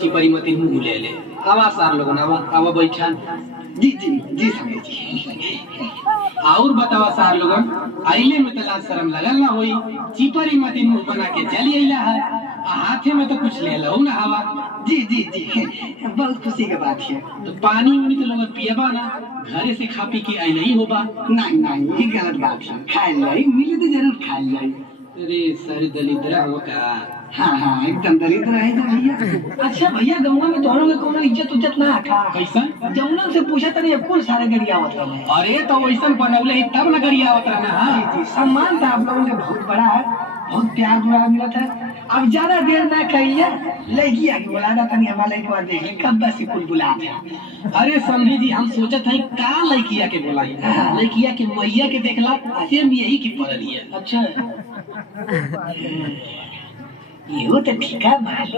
चिपरी मती मुंह ले ले आवा सार लोगन आवा बैठा। जी जी जी समझे जी। और बतावा सार लोगन आइले में तो लाज शर्म लगल ना होई। चिपरी मती मुंह बना के चली आइला है हाथे में तो कुछ ले लो ना हवा। जी जी जी बहुत खुशी की बात है। तो पानी उनी तो लोग पियबा ना घरे से खा पी के आइल ही होबा। नहीं नहीं ये गलत बात है, खाए लाई मिले तो जरूर खाए लाई। अरे सर दलिद्रा हो का। हाँ हाँ एकदम दरिद्र है भैया। अच्छा भैया गंगा में तोहरों के कोनो इज्जत उज्जत ना था कैसा जमुना से पूछा तनी कौन सारे गरिया होता है। अरे तो वैसा बनौले ही तब ना गरिया होता ना। जी सम्मान था आप लोगों के बहुत बड़ा है, बहुत प्यार दुआ मिला था। अब ज्यादा देर ना कहिए लड़की आगे बुला रहा तनी हमारे एक बार देख ले कब बस कुल बुला था। अरे समझी जी हम सोचत हई का लड़किया के बोलाई लड़किया के मैया के देखला सेम यही की पड़ल है। अच्छा ये तो ठीक है माल